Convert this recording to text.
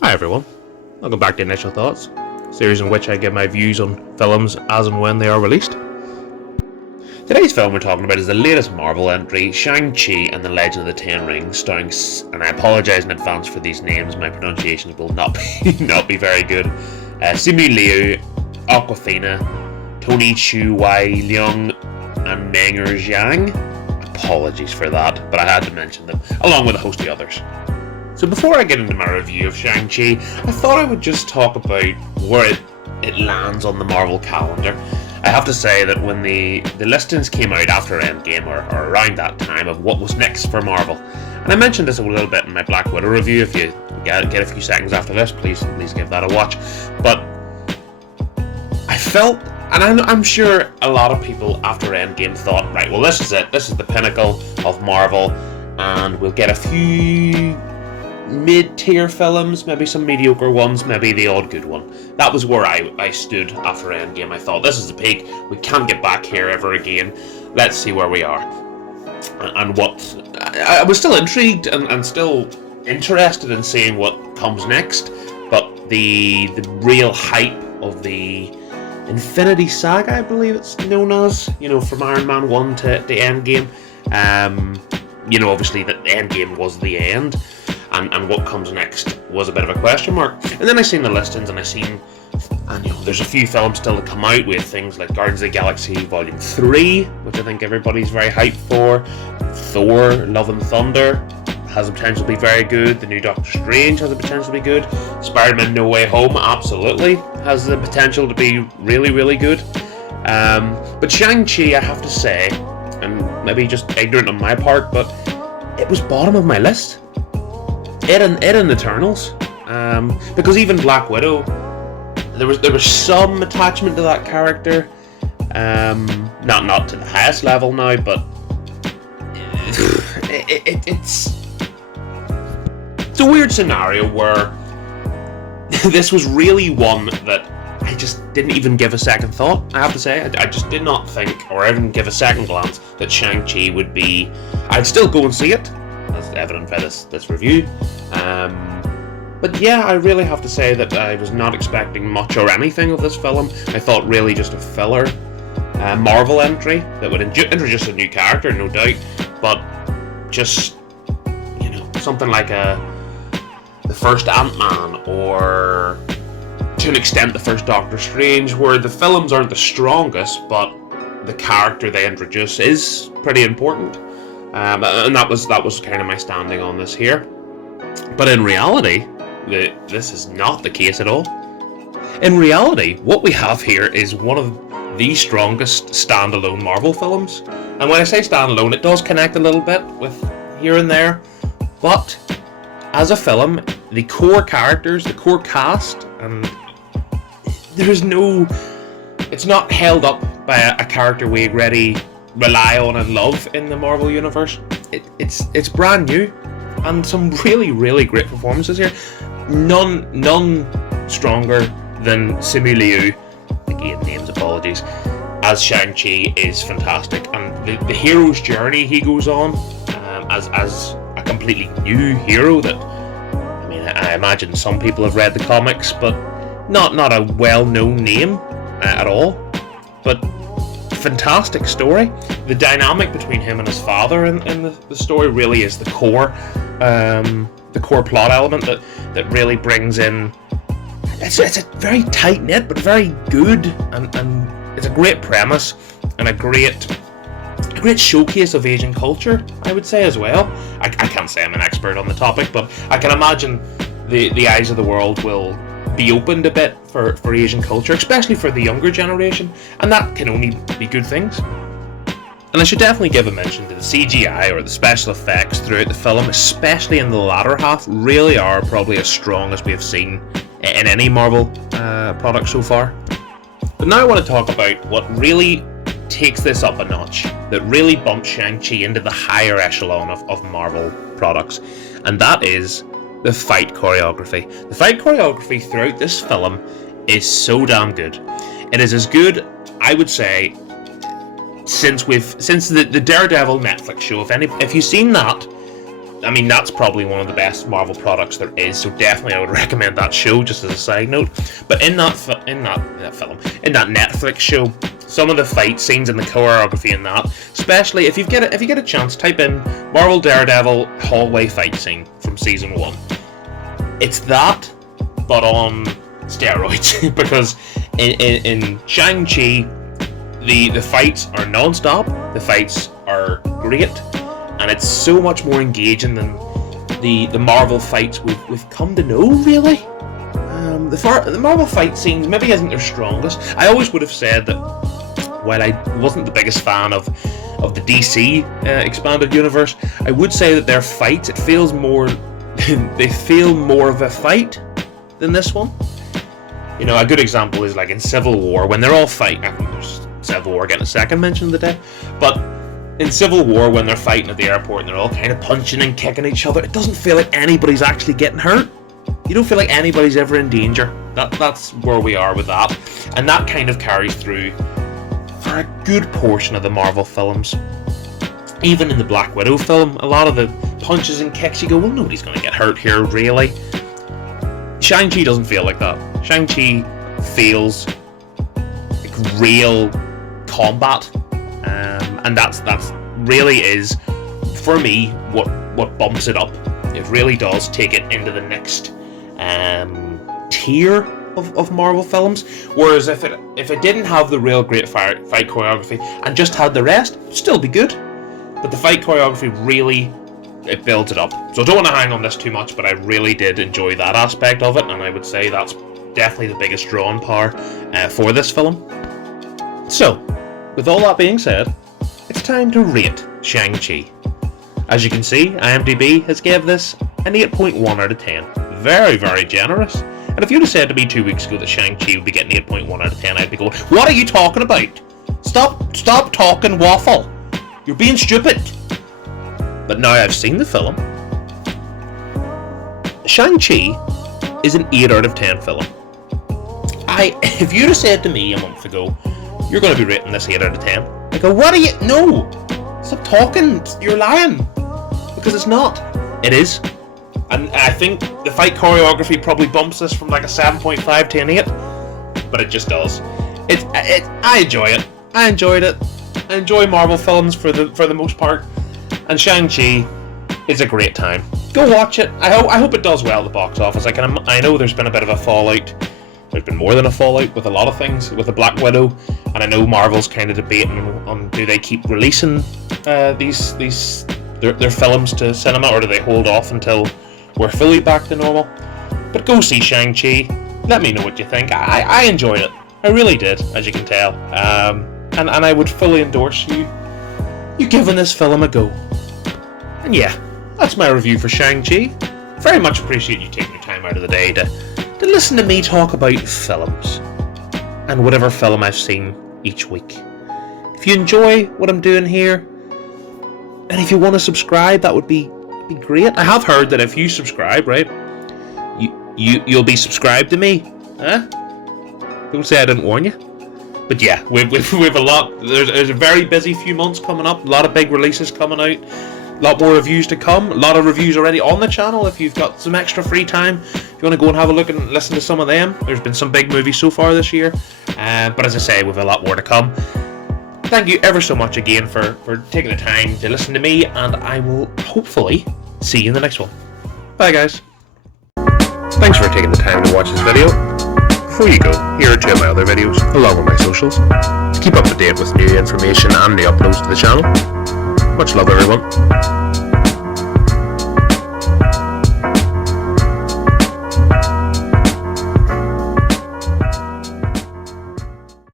Hi everyone, welcome back to Initial Thoughts, series in which I give my views on films as and when they are released. Today's film we're talking about is the latest Marvel entry, Shang-Chi and The Legend of the Ten Rings, starring, and I apologise in advance for these names, my pronunciations will not be very good, Simu Liu, Awkwafina, Tony Chu Wai Leung, and Meng'er Zhang. Apologies for that, but I had to mention them, along with a host of others. So before I get into my review of Shang-Chi, I thought I would just talk about where it lands on the Marvel calendar. I have to say that when the listings came out after Endgame, or around that time, of what was next for Marvel, and I mentioned this a little bit in my Black Widow review. If you get a few seconds after this, please give that a watch. But I felt, and I'm sure a lot of people after Endgame thought, right, well, this is it. This is the pinnacle of Marvel, and we'll get a few mid-tier films, maybe some mediocre ones, maybe the odd good one. That was where I stood after Endgame. I thought, this is the peak, we can't get back here ever again, let's see where we are. And what I was still intrigued and still interested in seeing what comes next, but the real hype of the Infinity Saga, I believe it's known as, from Iron Man 1 to Endgame, obviously the Endgame was the end. And what comes next was a bit of a question mark. And then I seen the listings, and there's a few films still to come out, with things like Guardians of the Galaxy Volume 3, which I think everybody's very hyped for. Thor, Love and Thunder has the potential to be very good. The new Doctor Strange has the potential to be good. Spider-Man No Way Home absolutely has the potential to be really, really good. But Shang-Chi, I have to say, and maybe just ignorant on my part, but it was bottom of my list. It and Eternals, because even Black Widow, there was some attachment to that character, not to the highest level now, but it's a weird scenario where this was really one that I just didn't even give a second thought. I have to say, I just did not think, or even give a second glance, that Shang-Chi would be. I'd still go and see it, as evident by this review. But yeah, I really have to say that I was not expecting much or anything of this film. I thought really just a filler Marvel entry that would introduce a new character, no doubt, but just, something like the first Ant-Man, or to an extent the first Doctor Strange, where the films aren't the strongest, but the character they introduce is pretty important. And that was kind of my standing on this here. But in reality, this is not the case at all. In reality, what we have here is one of the strongest standalone Marvel films. And when I say standalone, it does connect a little bit with here and there. But as a film, the core characters, the core cast, and it's not held up by a character we already rely on and love in the Marvel universe. It's brand new, and some really, really great performances here. None stronger than Simu Liu, again names apologies, as Shang-Chi is fantastic, and the hero's journey he goes on as a completely new hero that, I imagine some people have read the comics, but not a well-known name at all, but fantastic story. The dynamic between him and his father in the story really is the core plot element that really brings in. It's a very tight knit, but very good, and it's a great premise and a great showcase of Asian culture, I would say, as well. I can't say I'm an expert on the topic, but I can imagine the eyes of the world will be opened a bit for Asian culture, especially for the younger generation, and that can only be good things. And I should definitely give a mention to the CGI, or the special effects throughout the film, especially in the latter half, really are probably as strong as we have seen in any Marvel product so far. But now I want to talk about what really takes this up a notch, that really bumps Shang-Chi into the higher echelon of Marvel products, and that is the fight choreography. The fight choreography throughout this film is so damn good. It is as good, I would say, since the Daredevil Netflix show. If you've seen that, I mean, that's probably one of the best Marvel products there is. So definitely, I would recommend that show. Just as a side note, but in that Netflix show, some of the fight scenes and the choreography in that, especially if you get a chance, type in Marvel Daredevil hallway fight scene from season 1. It's that, but on steroids, because in Shang-Chi, the fights are non-stop, the fights are great, and it's so much more engaging than the Marvel fights we've come to know, really. The Marvel fight scenes maybe isn't their strongest. I always would have said that while I wasn't the biggest fan of the DC expanded universe, I would say that their fights, it feels more they feel more of a fight than this one. You know, a good example is like in Civil War, when they're all fighting. I think there's Civil War getting a second mention of the day, but in Civil War, when they're fighting at the airport and they're all kind of punching and kicking each other, it doesn't feel like anybody's actually getting hurt. You don't feel like anybody's ever in danger. That's where we are with that, and that kind of carries through for a good portion of the Marvel films. Even in the Black Widow film, a lot of the punches and kicks, you go, well, nobody's going to get hurt here, really. Shang-Chi doesn't feel like that. Shang-Chi feels like real combat, and that's really is, for me, what bumps it up. It really does take it into the next tier of Marvel films. Whereas if it didn't have the real great fight choreography and just had the rest, it'd still be good. But the fight choreography really, it builds it up. So I don't want to hang on this too much, but I really did enjoy that aspect of it, and I would say that's definitely the biggest drawing power for this film. So, with all that being said, it's time to rate Shang-Chi. As you can see, IMDb has gave this an 8.1 out of 10. Very, very generous. And if you'd have said to me 2 weeks ago that Shang-Chi would be getting 8.1 out of 10, I'd be going, what are you talking about? Stop talking waffle. You're being stupid. But now I've seen the film, Shang-Chi is an 8 out of 10 film. If you'd have said to me a month ago, you're going to be rating this 8 out of 10, I go, what are you? No! Stop talking. You're lying. Because it's not. It is. And I think the fight choreography probably bumps this from like a 7.5 to an 8. But it just does. I enjoy it. I enjoyed it. I enjoy Marvel films for the most part. And Shang-Chi is a great time. Go watch it. I hope it does well at the box office. I know there's been a bit of a fallout. There's been more than a fallout with a lot of things with the Black Widow, and I know Marvel's kind of debating on do they keep releasing their films to cinema, or do they hold off until we're fully back to normal. But go see Shang-Chi. Let me know what you think. I enjoyed it. I really did, as you can tell. And I would fully endorse you giving this film a go. And yeah, that's my review for Shang-Chi. Very much appreciate you taking your time out of the day to listen to me talk about films and whatever film I've seen each week. If you enjoy what I'm doing here, and if you want to subscribe, that would be great. I have heard that if you subscribe, right, you'll be subscribed to me. Huh? Don't say I didn't warn you. But yeah, we've a lot. There's a very busy few months coming up. A lot of big releases coming out. A lot more reviews to come. A lot of reviews already on the channel. If you've got some extra free time, if you want to go and have a look and listen to some of them, there's been some big movies so far this year. But as I say, we've a lot more to come. Thank you ever so much again for taking the time to listen to me, and I will hopefully see you in the next one. Bye guys. Thanks for taking the time to watch this video. Before you go, here are 2 of my other videos, along with my socials. Keep up to date with new information and the uploads to the channel. Much love everyone.